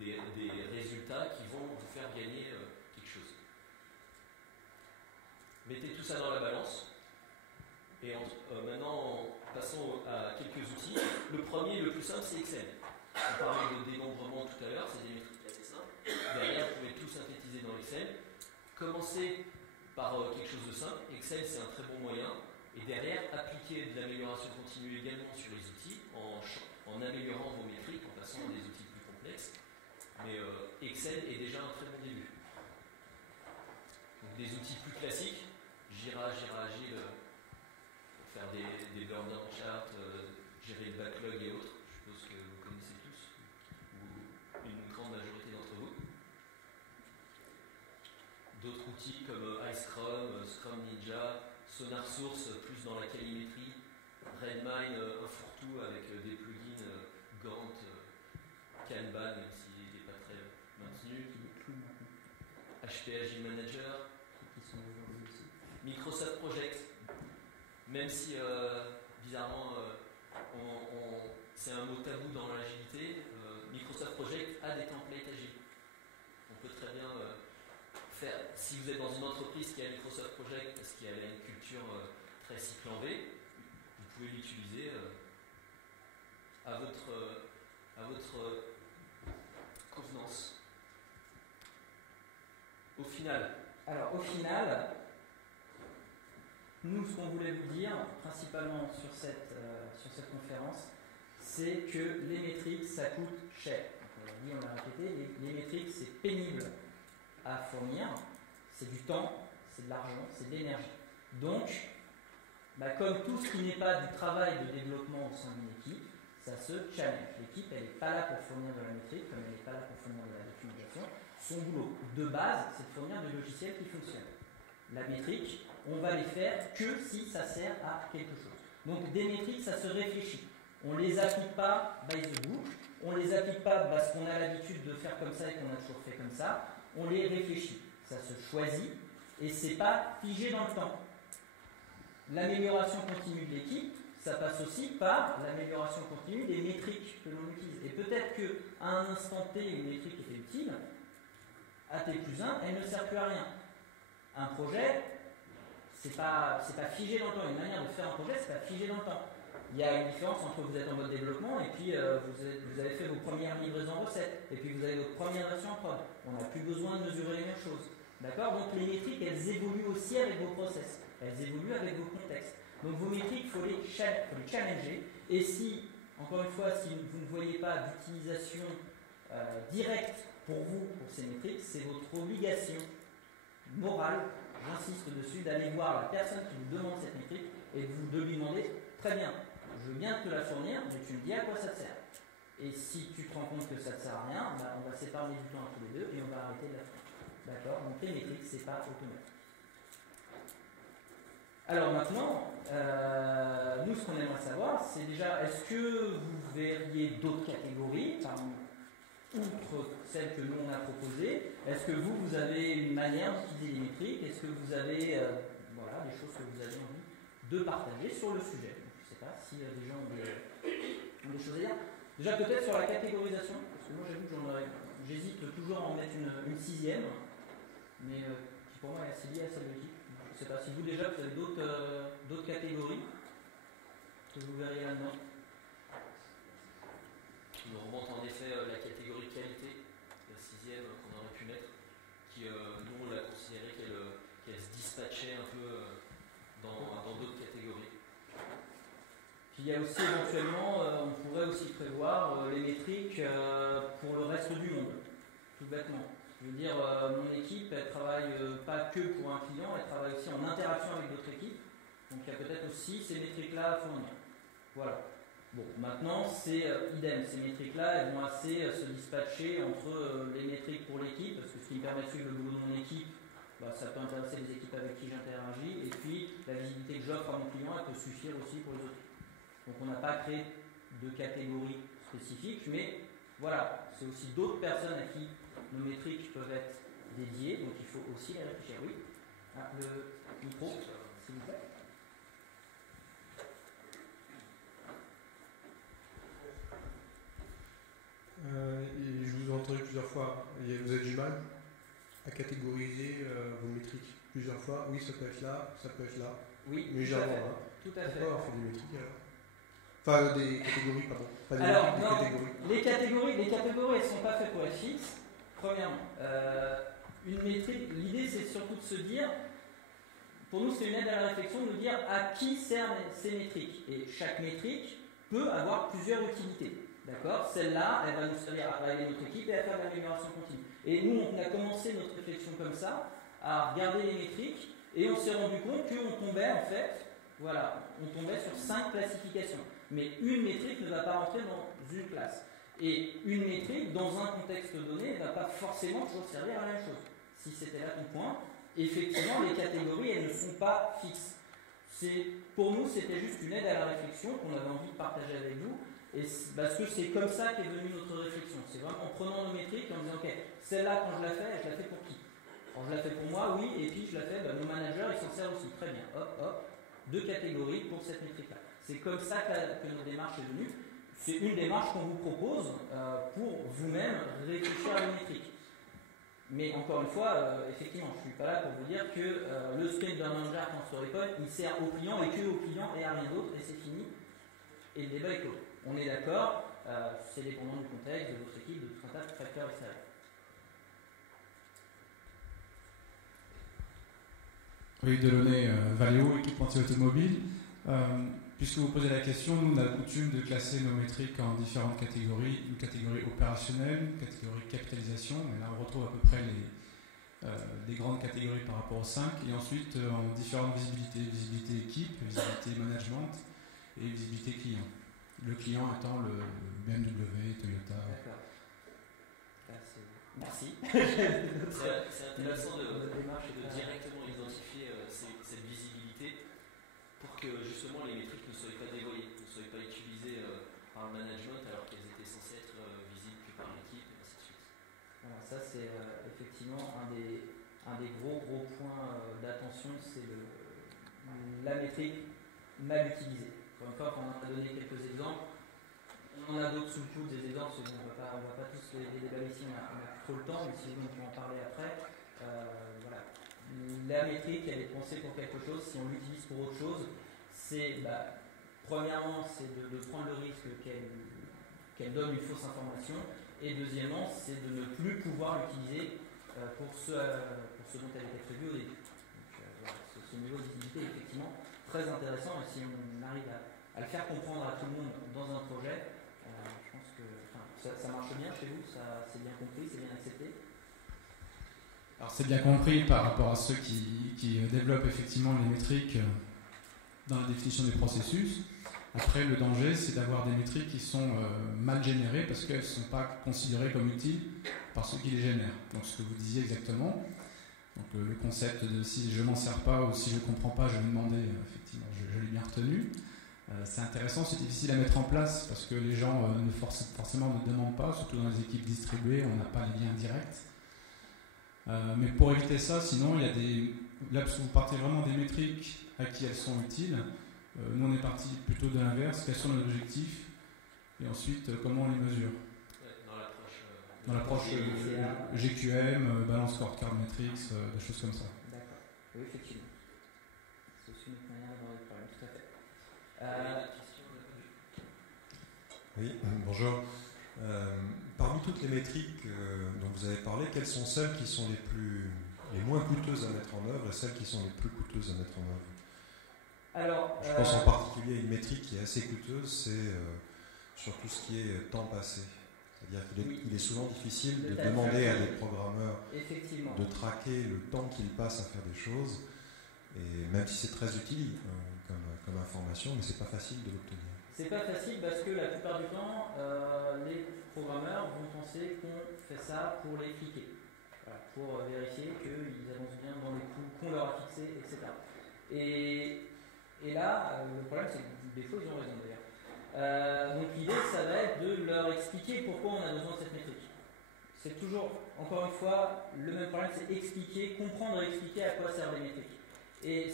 des résultats qui vont vous faire gagner quelque chose. Mettez tout ça dans la balance. Et maintenant, passons à quelques outils. Le premier, le plus simple, c'est Excel. On parlait de dénombrement tout à l'heure, c'est des métriques assez simples. Derrière, vous pouvez tout synthétiser dans Excel. Commencez par quelque chose de simple. Excel, c'est un très bon moyen. Et derrière, appliquer de l'amélioration continue également sur les outils en améliorant vos métriques, en passant à des outils plus complexes. Mais Excel est déjà un très bon début. Donc des outils plus classiques, Jira Agile, pour faire des burn-down charts, gérer le backlog et autres. Je suppose que vous connaissez tous, ou une grande majorité d'entre vous. D'autres outils comme iScrum, Scrum Ninja, Sonar Source, plus dans la callimétrie, Redmine, un fourre-tout avec des plugins Gantt, Kanban, même s'il n'est pas très maintenu, HP Agile Manager, Microsoft Project, même si bizarrement c'est un mot tabou dans l'agilité, Microsoft Project a des templates agiles. On peut très bien faire, si vous êtes dans une entreprise qui a Microsoft Project parce qu'il y a une culture très cycle en V, vous pouvez l'utiliser à votre convenance. Au final, nous, ce qu'on voulait vous dire, principalement sur cette conférence, c'est que les métriques, ça coûte cher. On l'a répété, les métriques, c'est pénible à fournir, c'est du temps, c'est de l'argent, c'est de l'énergie. Donc, comme tout ce qui n'est pas du travail de développement au sein d'une équipe, ça se challenge. L'équipe, elle n'est pas là pour fournir de la métrique, comme elle n'est pas là pour fournir de la documentation. Son boulot de base, c'est de fournir des logiciels qui fonctionnent. La métrique, on va les faire que si ça sert à quelque chose. Donc des métriques, ça se réfléchit. On ne les applique pas by the book, on ne les applique pas parce qu'on a l'habitude de faire comme ça et qu'on a toujours fait comme ça. On les réfléchit. Ça se choisit et c'est pas figé dans le temps. L'amélioration continue de l'équipe, ça passe aussi par l'amélioration continue des métriques que l'on utilise. Et peut-être qu'à un instant T, une métrique était utile, à T+1, elle ne sert plus à rien. Un projet, c'est pas figé dans le temps. Une manière de faire un projet, c'est pas figé dans le temps. Il y a une différence entre vous êtes en mode développement et puis vous avez fait vos premières livraisons recettes et puis vous avez votre première version en prod. On n'a plus besoin de mesurer les mêmes choses. D'accord? Donc les métriques, elles évoluent aussi avec vos process. Elles évoluent avec vos contextes. Donc vos métriques, il faut les challenger. Et si, encore une fois, si vous ne voyez pas d'utilisation directe pour vous, pour ces métriques, c'est votre obligation morale, j'insiste dessus, d'aller voir la personne qui vous demande cette métrique et de lui demander, très bien, je veux bien te la fournir, mais tu me dis à quoi ça te sert. Et si tu te rends compte que ça ne te sert à rien, on va s'épargner du temps à tous les deux et on va arrêter de la faire. D'accord? Donc les métriques, c'est pas automatique. Alors maintenant, nous ce qu'on aimerait savoir, c'est déjà, est-ce que vous verriez d'autres catégories, outre celles que nous on a proposées? Est-ce que vous avez une manière d'utiliser les métriques? Est-ce que vous avez des choses que vous avez envie de partager sur le sujet? Je ne sais pas si des gens ont des choses à dire. Déjà peut-être sur la catégorisation, parce que moi j'avoue que j'hésite toujours à en mettre une sixième, mais qui pour moi est assez liée à celle de l'équipe. Je ne sais pas si vous déjà vous avez d'autres catégories que vous verriez là-dedans. Nous remonte en effet la catégorie qualité, la sixième qu'on aurait pu mettre, qui nous on l'a considéré qu'elle se dispatchait un peu dans d'autres catégories. Puis il y a aussi éventuellement, on pourrait aussi prévoir les métriques pour le reste du monde, tout bêtement. Je veux dire, mon équipe, elle travaille pas que pour un client, elle travaille aussi en interaction avec d'autres équipes. Donc il y a peut-être aussi ces métriques-là à fournir. Voilà. Bon, maintenant, c'est idem. Ces métriques-là, elles vont assez se dispatcher entre les métriques pour l'équipe, parce que ce qui me permet de suivre le boulot de mon équipe, ça peut intéresser les équipes avec qui j'interagis, et puis la visibilité que j'offre à mon client, elle peut suffire aussi pour les autres. Donc on n'a pas créé de catégorie spécifique, mais voilà, c'est aussi d'autres personnes à qui nos métriques peuvent être dédiées, donc il faut aussi les réfléchir. Oui, le micro, s'il vous plaît. Je vous ai entendu plusieurs fois, vous avez du mal à catégoriser vos métriques plusieurs fois. Oui, ça peut être là, ça peut être là. Oui, mais tout à fait. Tout à fait. Pourquoi on fait des métriques alors? Enfin, des catégories, pardon. Pas des alors, métriques, non, des catégories. Les catégories, elles ne sont pas faites pour être fixes. Premièrement, une métrique, l'idée c'est surtout de se dire, pour nous c'est une aide à la réflexion, de nous dire à qui servent ces métriques. Et chaque métrique peut avoir plusieurs utilités. D'accord? Celle-là, elle va nous servir à travailler notre équipe et à faire de l'amélioration continue. Et nous, on a commencé notre réflexion comme ça, à regarder les métriques, et on s'est rendu compte qu'on tombait en fait, voilà, on tombait sur 5 classifications. Mais une métrique ne va pas rentrer dans une classe. Et une métrique, dans un contexte donné, ne va pas forcément toujours servir à la même chose. Si c'était là ton point, effectivement, les catégories, elles ne sont pas fixes. Pour nous, c'était juste une aide à la réflexion qu'on avait envie de partager avec vous. Et parce que c'est comme ça qu'est venue notre réflexion. C'est vraiment en prenant nos métriques et en disant, ok, celle-là, quand je la fais pour qui? Alors, je la fais pour moi, oui, et puis je la fais, mon manager, il s'en sert aussi. Très bien, hop, hop, 2 catégories pour cette métrique-là. C'est comme ça que notre démarche est venue. C'est une démarche qu'on vous propose pour vous-même réfléchir à vos métriques. Mais encore une fois, effectivement, je ne suis pas là pour vous dire que le sprint d'un manager en storypoint, il sert aux clients et que aux clients et à rien d'autre, et c'est fini. Et le débat est clos. On est d'accord, c'est dépendant du contexte, de votre équipe, de tout un tas de facteurs extérieurs. Oui, Delaunay, Valeo, équipementier automobile. Puisque vous posez la question, nous on a coutume de classer nos métriques en différentes catégories. Une catégorie opérationnelle, une catégorie capitalisation, mais là on retrouve à peu près les grandes catégories par rapport aux 5, et ensuite en différentes visibilités, visibilité équipe, visibilité management et visibilité client. Le client étant le BMW, Toyota. D'accord. Merci. C'est intéressant de directement identifier cette visibilité pour que justement les métriques ne soient pas dévoyées, ne soient pas utilisées par le management alors qu'elles étaient censées être visibles que par l'équipe, et ainsi de suite. Alors ça c'est effectivement un des gros points d'attention, c'est la métrique mal utilisée. Encore une fois, on en a donné quelques exemples. On en a d'autres sous le coude, des exemples, on ne va pas tous les déballer ici, on n'a plus trop le temps, mais si on peut en parler après. Voilà. La métrique, elle est pensée pour quelque chose. Si on l'utilise pour autre chose, c'est, premièrement, c'est de prendre le risque qu'elle donne une fausse information, et deuxièmement, c'est de ne plus pouvoir l'utiliser pour ce dont elle était prévue au début. Donc, voilà, ce niveau de visibilité est effectivement très intéressant, et si on arrive à le faire comprendre à tout le monde dans un projet, je pense que ça marche bien chez vous, c'est bien compris, c'est bien accepté. Alors c'est bien compris par rapport à ceux qui développent effectivement les métriques dans la définition des processus. Après, le danger, c'est d'avoir des métriques qui sont mal générées parce qu'elles ne sont pas considérées comme utiles par ceux qui les génèrent. Donc ce que vous disiez exactement, donc, le concept de si je ne m'en sers pas ou si je ne comprends pas, je vais demander, effectivement, je l'ai bien retenu. C'est intéressant, c'est difficile à mettre en place parce que les gens forcément ne demandent pas, surtout dans les équipes distribuées, on n'a pas les liens directs. Mais pour éviter ça, sinon, il y a là, parce que vous partez vraiment des métriques à qui elles sont utiles. Nous, on est parti plutôt de l'inverse, quels sont nos objectifs et ensuite comment on les mesure. Dans l'approche GQM, Balance Scorecard Metrics, des choses comme ça. D'accord, oui, effectivement. C'est aussi une manière d'aborder le problème, tout à fait. Oui, bonjour. Parmi toutes les métriques dont vous avez parlé, quelles sont celles qui sont les moins coûteuses à mettre en œuvre et celles qui sont les plus coûteuses à mettre en œuvre? Alors, je pense en particulier à une métrique qui est assez coûteuse, c'est sur tout ce qui est temps passé. C'est-à-dire qu'il est souvent difficile de demander à des programmeurs de traquer le temps qu'ils passent à faire des choses, et même si c'est très utile comme information, mais c'est pas facile de l'obtenir. C'est pas facile parce que la plupart du temps, les programmeurs vont penser qu'on fait ça pour les cliquer, voilà, pour vérifier qu'ils avancent bien dans les coûts qu'on leur a fixés, etc. Et là, le problème, c'est que des fois, ils ont raison d'ailleurs. Donc l'idée, ça va être de leur expliquer pourquoi on a besoin de cette métrique. C'est toujours, encore une fois, le même problème, c'est expliquer, comprendre et expliquer à quoi servent les métriques. Et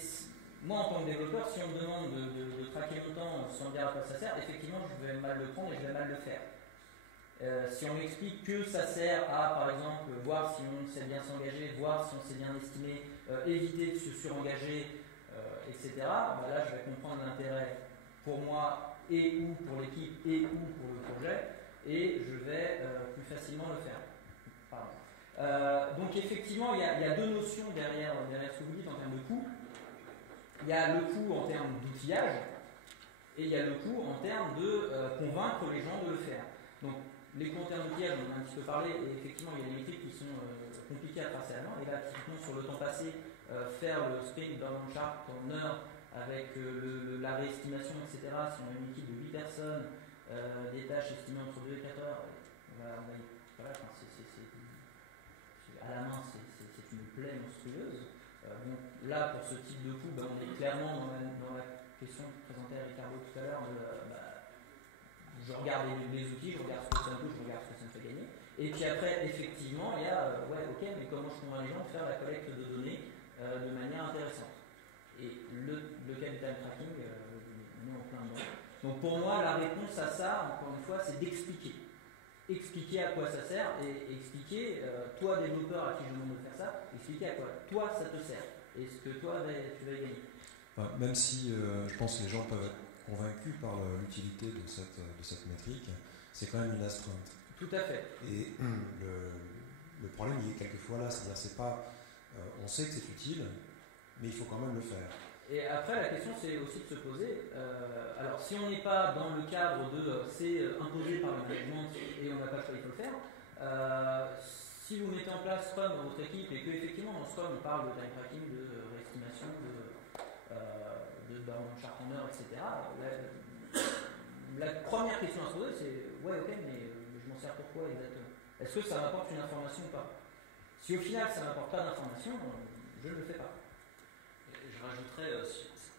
moi, en tant que développeur, si on me demande de traquer mon temps sans dire à quoi ça sert, effectivement, je vais mal le prendre et je vais mal le faire. Si on m'explique que ça sert à, par exemple, voir si on sait bien s'engager, voir si on sait bien estimer, éviter de se surengager, etc., là, je vais comprendre l'intérêt pour moi et ou pour l'équipe et ou pour le projet, et je vais plus facilement le faire. Pardon. Donc, effectivement, il y a deux notions derrière ce que vous dites en termes de coût. Il y a le coût en termes d'outillage et il y a le coût en termes de convaincre les gens de le faire. Donc, les coûts en termes d'outillage, on en a un petit peu parlé, et effectivement, il y a des métriques qui sont compliquées à tracer à main. Et là, typiquement, sur le temps passé, faire le sprint dans le chart en heure avec la réestimation, etc. Si on a une équipe de 8 personnes, des tâches estimées entre 2 et 4 heures, à la main, c'est une plaie monstrueuse. Donc là, pour ce type de coup, on est clairement dans la question que présentait Ricardo tout à l'heure. Je regarde les outils, je regarde ce que ça me coûte, je regarde ce que ça me fait gagner. Et puis après, effectivement, il y a, mais comment je convainc les gens de faire la collecte de données de manière intéressante. Et le cas du time tracking, on est en plein dedans. Donc pour moi, la réponse à ça, encore une fois, c'est d'expliquer. Expliquer à quoi ça sert et expliquer, toi développeur à qui je demande de faire ça, expliquer à quoi toi ça te sert et ce que toi tu vas gagner. Même si je pense que les gens peuvent être convaincus par l'utilité de cette métrique, c'est quand même une astreinte. Tout à fait. Et le problème il est quelquefois là, c'est-à-dire c'est pas, on sait que c'est utile, mais il faut quand même le faire. Et après, la question, c'est aussi de se poser, alors si on n'est pas dans le cadre de c'est imposé par le management et on n'a pas le choix, il faut le faire, si vous mettez en place Scrum dans votre équipe et qu'effectivement dans Scrum on parle de time tracking, de réestimation, de chart en heure, etc., la première question à se poser, c'est mais je m'en sers pourquoi exactement? Est-ce que ça m'apporte une information ou pas? Si au final ça ne m'apporte pas d'information, je ne le fais pas. Je rajouterais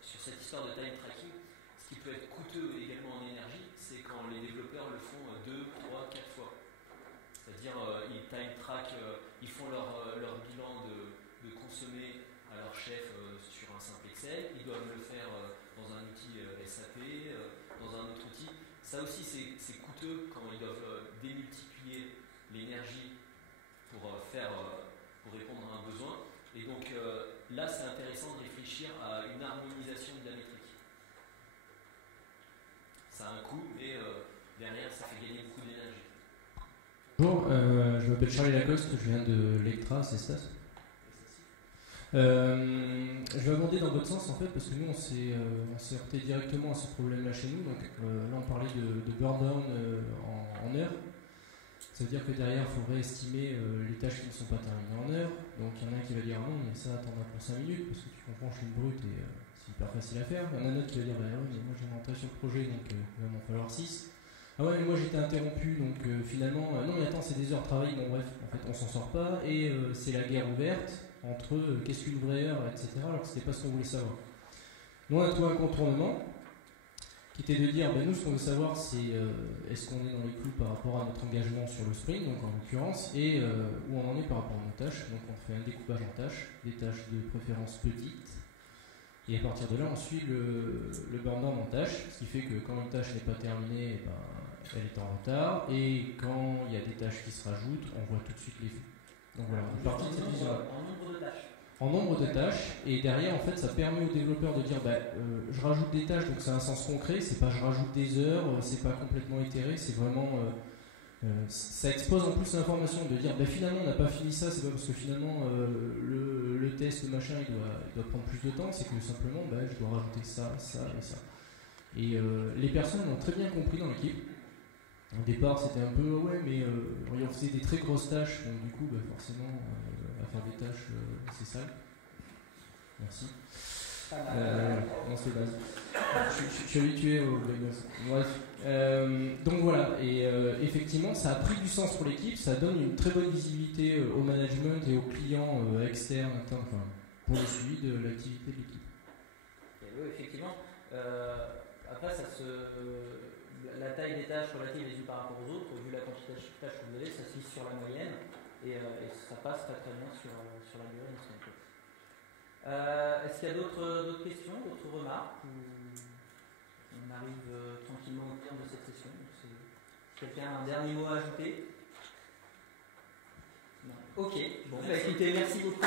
sur cette histoire de time tracking, ce qui peut être coûteux également en énergie, c'est quand les développeurs le font 2, 3, 4 fois. C'est-à-dire ils time track, ils font leur bilan de consommer à leur chef sur un simple Excel, ils doivent le faire dans un outil SAP, dans un autre outil. Ça aussi c'est coûteux quand ils doivent démultiplier l'énergie pour répondre à un besoin. Et donc là, c'est intéressant de réfléchir à une harmonisation de la métrique. Ça a un coût, mais derrière, ça fait gagner beaucoup d'énergie. Bonjour, je m'appelle Charlie Lacoste, je viens de l'Ectra, c'est ça. Je vais abonder dans votre sens en fait, parce que nous, on s'est heurté directement à ce problème-là chez nous. Donc là, on parlait de burn down en heure. Ça veut dire que derrière, il faut réestimer les tâches qui ne sont pas terminées en heure. Donc il y en a un qui va dire non, mais ça attendra pour 5 minutes parce que tu comprends, je suis une brute et c'est hyper facile à faire. Il y en a un autre qui va dire mais moi j'ai rentré sur le projet donc il va m'en falloir 6. Ah ouais, mais moi j'étais interrompu donc finalement, non mais attends, c'est des heures de travail. Bon bref, en fait on s'en sort pas et c'est la guerre ouverte entre qu'est-ce qu'une vraie heure, etc. alors que c'était pas ce qu'on voulait savoir. Nous on a trouvé un contournement qui était de dire, nous ce qu'on veut savoir c'est est-ce qu'on est dans les clous par rapport à notre engagement sur le sprint, donc en l'occurrence, et où on en est par rapport à nos tâches. Donc on fait un découpage en tâches, des tâches de préférence petites, et à partir de là on suit le burn down en tâches, ce qui fait que quand une tâche n'est pas terminée, elle est en retard, et quand il y a des tâches qui se rajoutent, on voit tout de suite les flux. Donc voilà, on est parti de cette vision-là. En nombre de tâches, et derrière en fait ça permet aux développeurs de dire je rajoute des tâches, donc c'est un sens concret, c'est pas je rajoute des heures, c'est pas complètement itéré, c'est vraiment ça expose en plus l'information de dire finalement on n'a pas fini ça, c'est pas parce que finalement le test machin il doit prendre plus de temps, c'est que simplement je dois rajouter ça, ça et ça. Et les personnes l'ont très bien compris dans l'équipe. Au départ c'était un peu mais on faisait des très grosses tâches, donc du coup forcément à faire des tâches c'est sale. Merci. Non c'est base. Je suis habitué au Blackbox. Bref. Donc voilà, et effectivement ça a pris du sens pour l'équipe, ça donne une très bonne visibilité au management et aux clients externes, internes, pour le suivi de l'activité de l'équipe. Oui, effectivement. Après la taille des tâches relatives les unes par rapport aux autres, vu la quantité de tâches que vous avez, ça se lit sur la moyenne et ça passe très bien sur la durée d'instance. Est-ce qu'il y a d'autres questions, d'autres remarques on arrive tranquillement au terme de cette session. Quelqu'un a un dernier mot à ajouter? Non. Ok, bon, écoutez, merci beaucoup.